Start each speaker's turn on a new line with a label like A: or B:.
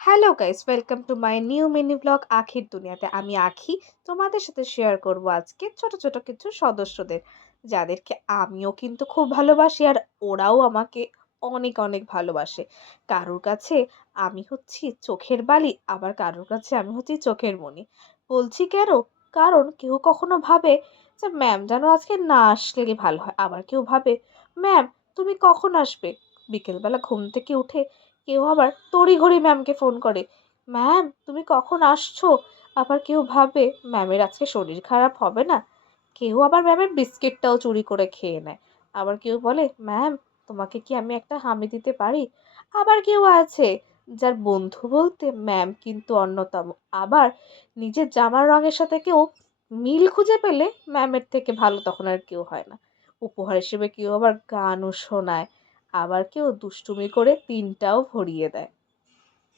A: Hello guys welcome to my new mini blog আখির দুনিয়াতে আমি আখি। তোমাদের সাথে শেয়ার করব আজকে ছোট ছোট কিছু সদস্যদের, যাদেরকে আমিও কিন্তু খুব ভালোবাসি আর ওরাও আমাকে অনেক অনেক ভালোবাসে। কারোর কাছে আমি হচ্ছি চোখের বালি, আবার কারোর কাছে আমি হচ্ছি চোখের মণি বলছি কেন? কারণ কেউ কখনো ভাবে যে ম্যাম যেন আজকে না আসলে ভালো হয়। আবার কেউ ভাবে ম্যাম তুমি কখন আসবে? বিকেলবেলা ঘুম থেকে উঠে কেউ আবার তড়িঘড়ি ম্যামকে ফোন করে। ম্যাম তুমি কখন আসছো? আবার কেউ ভাবে ম্যামের আজকে শরীর খারাপ হবে না? কেউ আবার ম্যামের বিস্কিটটাও চুরি করে খেয়ে নেয়। আবার কেউ বলে ম্যাম তোমাকে কি আমি একটা হামি দিতে পারি? আবার কেউ আছে, যার বন্ধু বলতে ম্যাম কিন্তু অন্যতম। আবার নিজের জামার রঙের সাথে কেউ মিল খুঁজে পেলে ম্যামের থেকে ভালো তখন আর কেউ হয় না। উপহার হিসেবে কেউ আবার গানও শোনায়। আবার কেউ দুষ্টুমি করে তিনটাও ভরিয়ে দেয়।